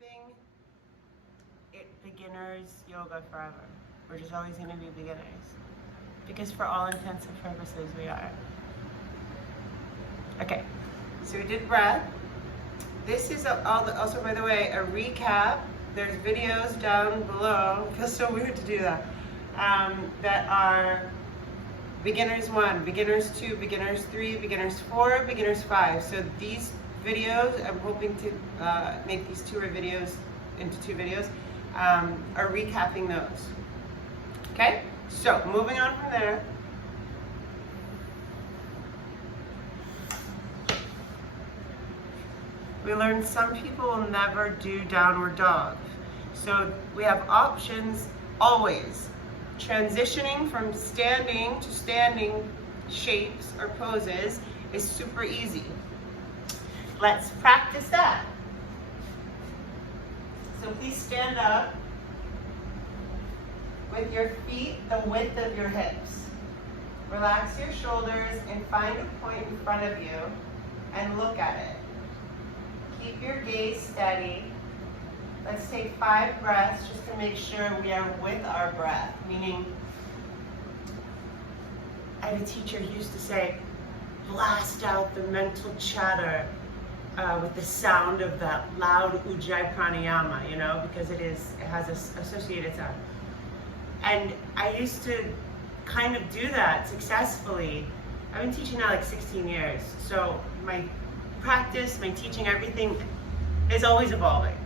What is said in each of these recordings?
keeping it beginners yoga forever. We're just always going to be beginners. Because for all intents and purposes, we are. Okay, so we did breath. This is also, by the way, a recap. There's videos down below. It feels so weird to do that. That are beginners 1, beginners 2, beginners 3, beginners 4, beginners 5. So these videos, I'm hoping to make these videos into 2 videos, are recapping those. Okay, so moving on from there. We learned some people will never do downward dog. So we have options always. Transitioning from standing to standing shapes or poses is super easy. Let's practice that. So please stand up with your feet the width of your hips. Relax your shoulders and find a point in front of you and look at it. Keep your gaze steady. Let's take 5 breaths just to make sure we are with our breath, meaning I had a teacher who used to say, blast out the mental chatter with the sound of that loud Ujjayi pranayama, you know, because it has an associated sound. And I used to kind of do that successfully. I've been teaching now like 16 years. So my practice, my teaching, everything is always evolving.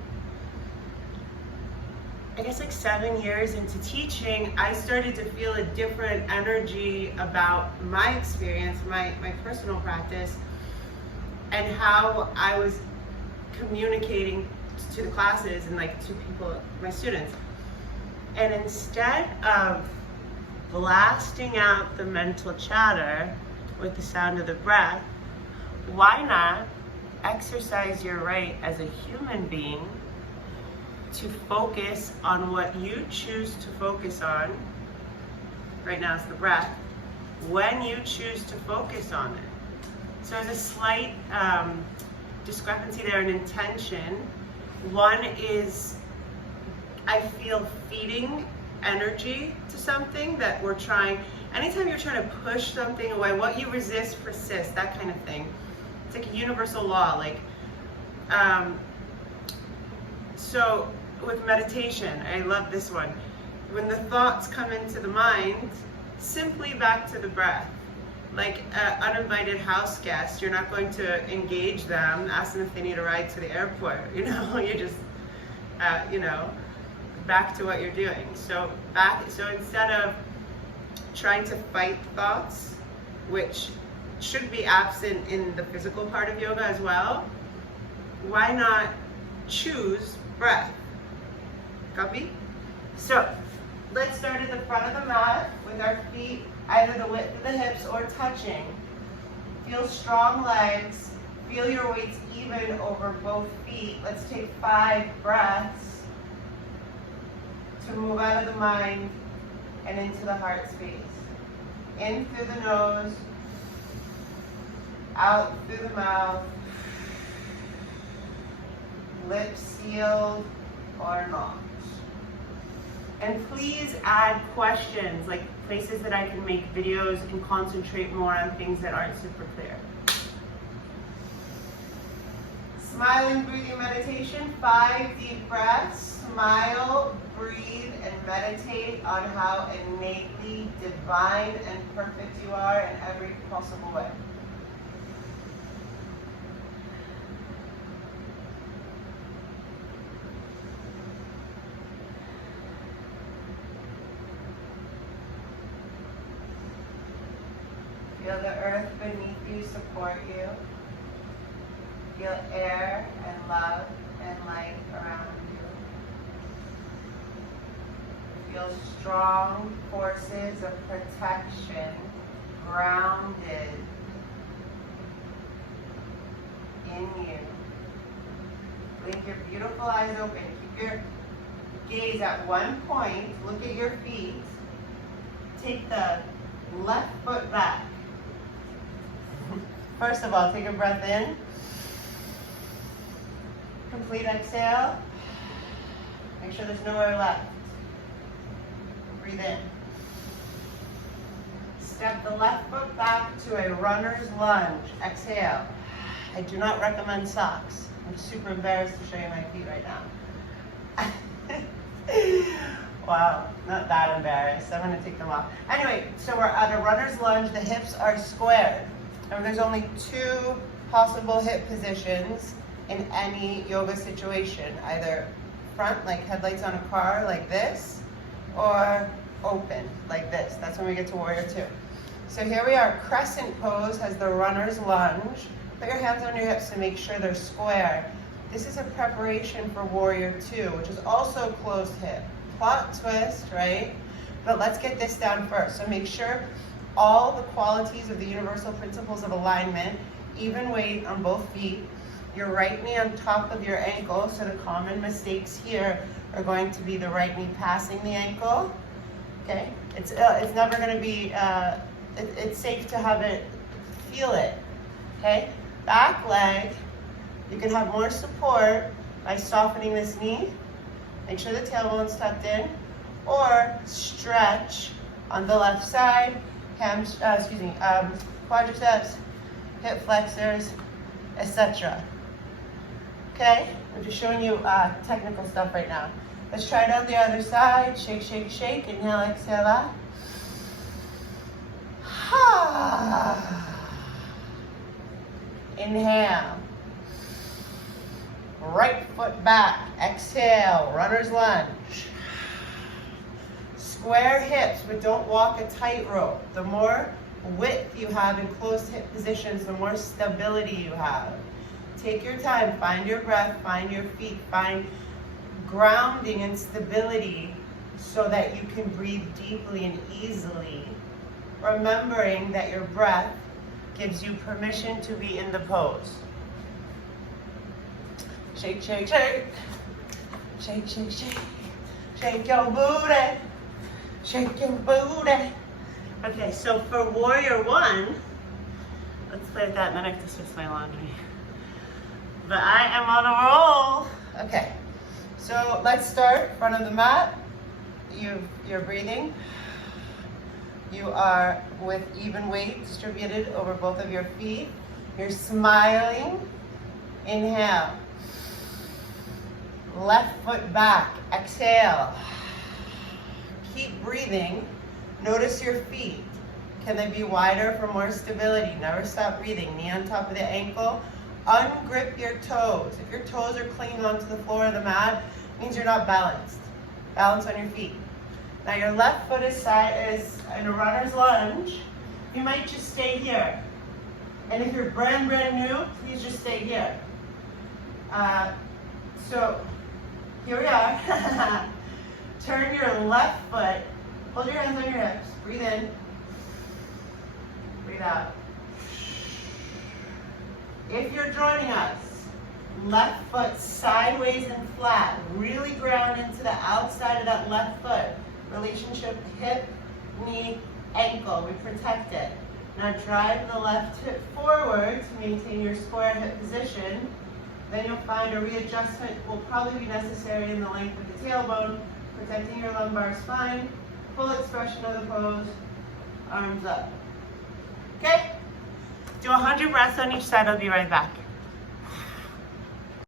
I guess like 7 years into teaching, I started to feel a different energy about my experience, my personal practice, and how I was communicating to the classes and like to people, my students. And instead of blasting out the mental chatter with the sound of the breath, why not exercise your right as a human being to focus on what you choose to focus on? Right now it's the breath. When you choose to focus on it. So there's a slight discrepancy there in intention. One is, I feel feeding energy to something that we're trying. Anytime you're trying to push something away, what you resist persists, that kind of thing. It's like a universal law. Like, so with meditation, I love this one. When the thoughts come into the mind, simply back to the breath. Like an uninvited house guest, you're not going to engage them, ask them if they need a ride to the airport. You know, you just, you know, back to what you're doing. So instead of trying to fight thoughts, which should be absent in the physical part of yoga as well, why not choose breath? Copy? So let's start at the front of the mat with our feet either the width of the hips or touching. Feel strong legs. Feel your weights even over both feet. Let's take 5 breaths to move out of the mind and into the heart space. In through the nose, out through the mouth, lips sealed or not. And please add questions, like places that I can make videos and concentrate more on things that aren't super clear. Smiling, breathing meditation, 5 deep breaths. Smile, breathe, and meditate on how innately divine and perfect you are in every possible way. Feel the earth beneath you support you. Feel air and love and light around you. Feel strong forces of protection grounded in you. Blink your beautiful eyes open. Keep your gaze at one point. Look at your feet. Take the left foot back. First of all, take a breath in. Complete exhale. Make sure there's nowhere left. Breathe in. Step the left foot back to a runner's lunge. Exhale. I do not recommend socks. I'm super embarrassed to show you my feet right now. Wow, not that embarrassed. I'm gonna take them off. Anyway, so we're at a runner's lunge. The hips are squared. And there's only 2 possible hip positions in any yoga situation. Either front, like headlights on a car, like this, or open, like this. That's when we get to warrior 2. So here we are, crescent pose has the runner's lunge. Put your hands on your hips to make sure they're square. This is a preparation for warrior 2, which is also closed hip. Plot twist, right? But let's get this down first. So make sure all the qualities of the universal principles of alignment, even weight on both feet, your right knee on top of your ankle. So the common mistakes here are going to be the right knee passing the ankle. Okay, it's never going to be, it's safe to have it, feel it. Okay, back leg, you can have more support by softening this knee. Make sure the tailbone's tucked in, or stretch on the left side, quadriceps, hip flexors, etc. Okay, I'm just showing you technical stuff right now. Let's try it on the other side. Shake, shake, shake. Inhale, exhale out. Inhale. Right foot back. Exhale. Runner's lunge. Square hips, but don't walk a tightrope. The more width you have in closed hip positions, the more stability you have. Take your time. Find your breath. Find your feet. Find grounding and stability so that you can breathe deeply and easily. Remembering that your breath gives you permission to be in the pose. Shake, shake, shake. Shake, shake, shake. Shake your booty. Shake your booty. Okay, so for warrior 1, let's play with that and then I have to switch my laundry. But I am on a roll. Okay, so let's start front of the mat. You're breathing. You are with even weight distributed over both of your feet. You're smiling. Inhale. Left foot back. Exhale. Keep breathing. Notice your feet. Can they be wider for more stability? Never stop breathing. Knee on top of the ankle. Ungrip your toes. If your toes are clinging onto the floor of the mat, it means you're not balanced. Balance on your feet. Now your left foot is in a runner's lunge. You might just stay here. And if you're brand new, please just stay here. So here we are. Turn your left foot. Hold your hands on your hips. Breathe in. Breathe out. If you're joining us, left foot sideways and flat. Really ground into the outside of that left foot. Relationship hip, knee, ankle. We protect it. Now drive the left hip forward to maintain your square hip position. Then you'll find a readjustment will probably be necessary in the length of the tailbone, protecting your lumbar spine. Full expression of the pose. Arms up. Okay? Do 100 breaths on each side. I'll be right back.